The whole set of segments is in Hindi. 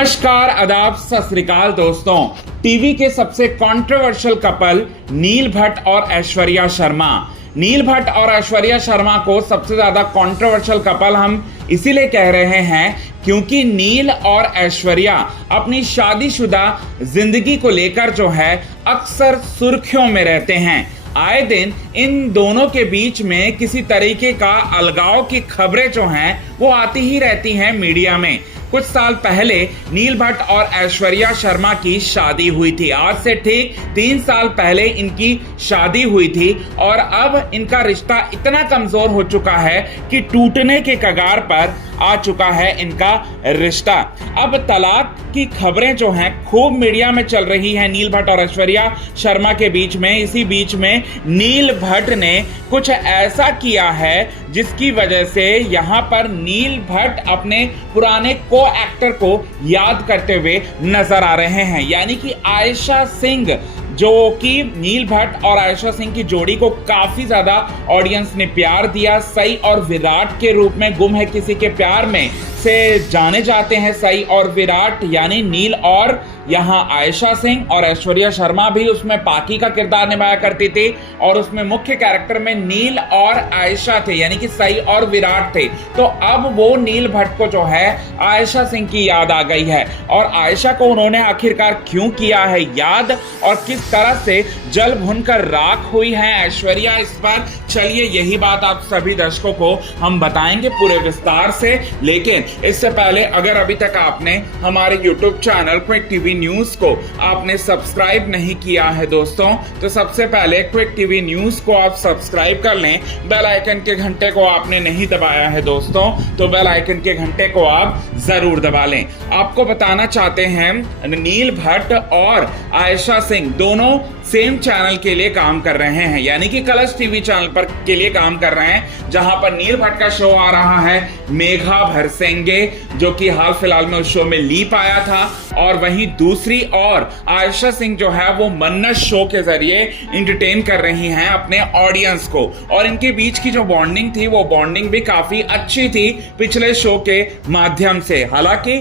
नमस्कार, आदाब, सत श्री अकाल दोस्तों। टीवी के सबसे कंट्रोवर्शियल कपल नील भट्ट और ऐश्वर्या शर्मा। नील भट्ट और ऐश्वर्या शर्मा को सबसे ज्यादा कंट्रोवर्शियल कपल हम इसीलिए कह रहे हैं क्योंकि नील और ऐश्वर्या अपनी शादीशुदा जिंदगी को लेकर जो है अक्सर सुर्खियों में रहते हैं। आए दिन इन दोनों के बीच में किसी तरीके का अलगाव की खबरें जो हैं वो आती ही रहती हैं मीडिया में। कुछ साल पहले नील भट्ट और ऐश्वर्या शर्मा की शादी हुई थी। आज से ठीक 3 साल पहले इनकी शादी हुई थी और अब इनका रिश्ता इतना कमजोर हो चुका है कि टूटने के कगार पर आ चुका है इनका रिश्ता। अब तलाक की खबरें जो हैं खूब मीडिया में चल रही हैं नील भट्ट और ऐश्वर्या शर्मा के बीच में। इसी बीच में नील भट्ट ने कुछ ऐसा किया है जिसकी वजह से यहाँ पर नील भट्ट अपने पुराने को एक्टर को याद करते हुए नजर आ रहे हैं, यानी कि आयशा सिंह, जो कि नील भट्ट और आयशा सिंह की जोड़ी को काफी ज्यादा ऑडियंस ने प्यार दिया। सई और विराट के रूप में गुम है किसी के प्यार में से जाने जाते हैं सई और विराट, यानी नील और यहाँ आयशा सिंह। और ऐश्वर्या शर्मा भी उसमें पाकी का किरदार निभाया करती थी और उसमें मुख्य कैरेक्टर में नील और आयशा थे, यानी कि सई और विराट थे। तो अब वो नील भट्ट को जो है आयशा सिंह की याद आ गई है और आयशा को उन्होंने आखिरकार क्यों किया है याद और किस तरह से जल भुनकर राख हुई है ऐश्वर्या इस बार, चलिए यही बात आप सभी दर्शकों को हम बताएंगे पूरे विस्तार से। लेकिन इससे पहले अगर अभी तक आपने हमारे YouTube channel quick TV news को आपने सब्सक्राइब नहीं किया है दोस्तों, तो सबसे पहले क्विक टीवी न्यूज को आप सब्सक्राइब कर लें। बेल आइकन के घंटे को आपने नहीं दबाया है दोस्तों, तो बेल आइकन के घंटे को आप जरूर दबा लें। आपको बताना चाहते हैं नील भट्ट और आयशा सिंह दोनों सेम चैनल के लिए काम कर रहे हैं, यानी कि कलर्स टीवी चैनल पर के लिए काम कर रहे हैं, जहां पर नील भट्ट का शो आ रहा है मेघा भरसेंगे, जो कि हाल फिलहाल में उस शो में लीप आया था। और वहीं दूसरी और आयशा सिंह जो है वो मन्नत शो के जरिए एंटरटेन कर रही हैं अपने ऑडियंस को। और इनके बीच की जो बॉन्डिंग थी वो बॉन्डिंग भी काफी अच्छी थी पिछले शो के माध्यम से। हालांकि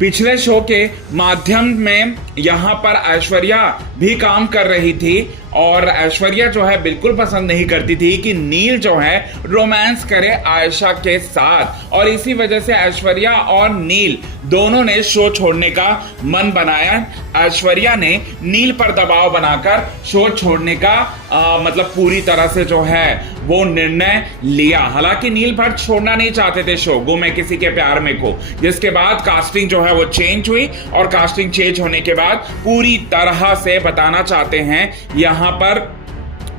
पिछले शो के माध्यम में यहाँ पर ऐश्वर्या भी काम कर रही थी और ऐश्वर्या जो है बिल्कुल पसंद नहीं करती थी कि नील जो है रोमांस करे आयशा के साथ, और इसी वजह से ऐश्वर्या और नील दोनों ने शो छोड़ने का मन बनाया। ऐश्वर्या ने नील पर दबाव बनाकर शो छोड़ने का मतलब पूरी तरह से जो है वो निर्णय लिया। हालांकि नील भट्ट छोड़ना नहीं चाहते थे शो गुम है किसी के प्यार में को, जिसके बाद कास्टिंग जो है वो चेंज हुई और कास्टिंग चेंज होने के बाद पूरी तरह से बताना चाहते हैं यहाँ पर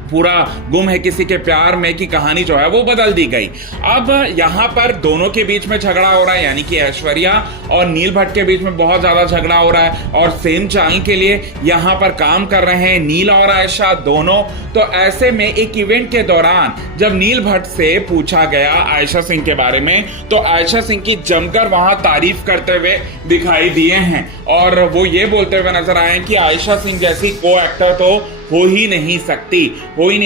पूरा गुम है किसी के प्यार में की कहानी जो है वो बदल दी गई। अब यहाँ पर दोनों के बीच में झगड़ा हो रहा है, यानी कि ऐश्वर्या और नील भट्ट के बीच में बहुत ज्यादा झगड़ा हो रहा है और सेम चैनल के लिए यहाँ पर काम कर रहे हैं नील और आयशा दोनों। तो ऐसे में एक इवेंट के दौरान जब नील भट्ट से पूछा गया आयशा सिंह के बारे में, तो आयशा सिंह की जमकर वहां तारीफ करते हुए दिखाई दिए हैं और वो ये बोलते हुए नजर आए कि आयशा सिंह जैसी को एक्टर तो हो ही नहीं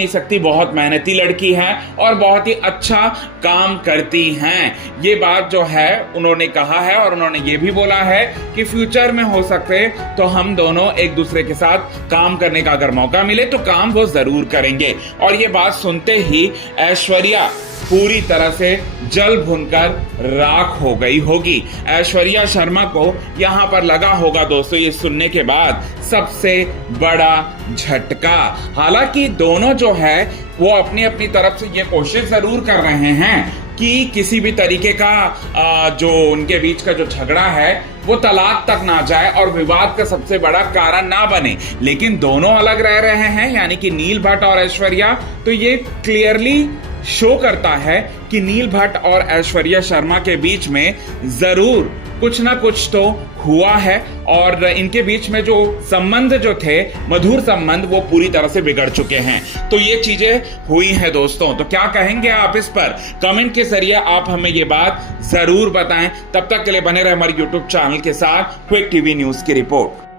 सकती, बहुत मेहनती लड़की है और बहुत ही अच्छा काम करती हैं। ये बात जो है उन्होंने कहा है और उन्होंने ये भी बोला है कि फ्यूचर में हो सके तो हम दोनों एक दूसरे के साथ काम करने का अगर मौका मिले तो काम वो जरूर करेंगे। और ये बात सुनते ही ऐश्वर्या पूरी तरह से जल भुनकर राख हो गई होगी। ऐश्वर्या शर्मा को यहाँ पर लगा होगा दोस्तों ये सुनने के बाद सबसे बड़ा झटका। हालांकि दोनों जो है वो अपनी अपनी तरफ से ये कोशिश जरूर कर रहे हैं कि किसी भी तरीके का जो उनके बीच का जो झगड़ा है वो तलाक तक ना जाए और विवाद का सबसे बड़ा कारण ना बने। लेकिन दोनों अलग रह रहे हैं, यानी कि नील भट्ट और ऐश्वर्या, तो ये क्लियरली शो करता है कि नील भट्ट और ऐश्वर्या शर्मा के बीच में जरूर कुछ ना कुछ तो हुआ है और इनके बीच में जो संबंध जो थे मधुर संबंध वो पूरी तरह से बिगड़ चुके हैं। तो ये चीजें हुई हैं दोस्तों, तो क्या कहेंगे आप इस पर? कमेंट के जरिए आप हमें ये बात जरूर बताएं। तब तक के लिए बने रहे हमारे YouTube चैनल के साथ क्विक टीवी न्यूज की रिपोर्ट।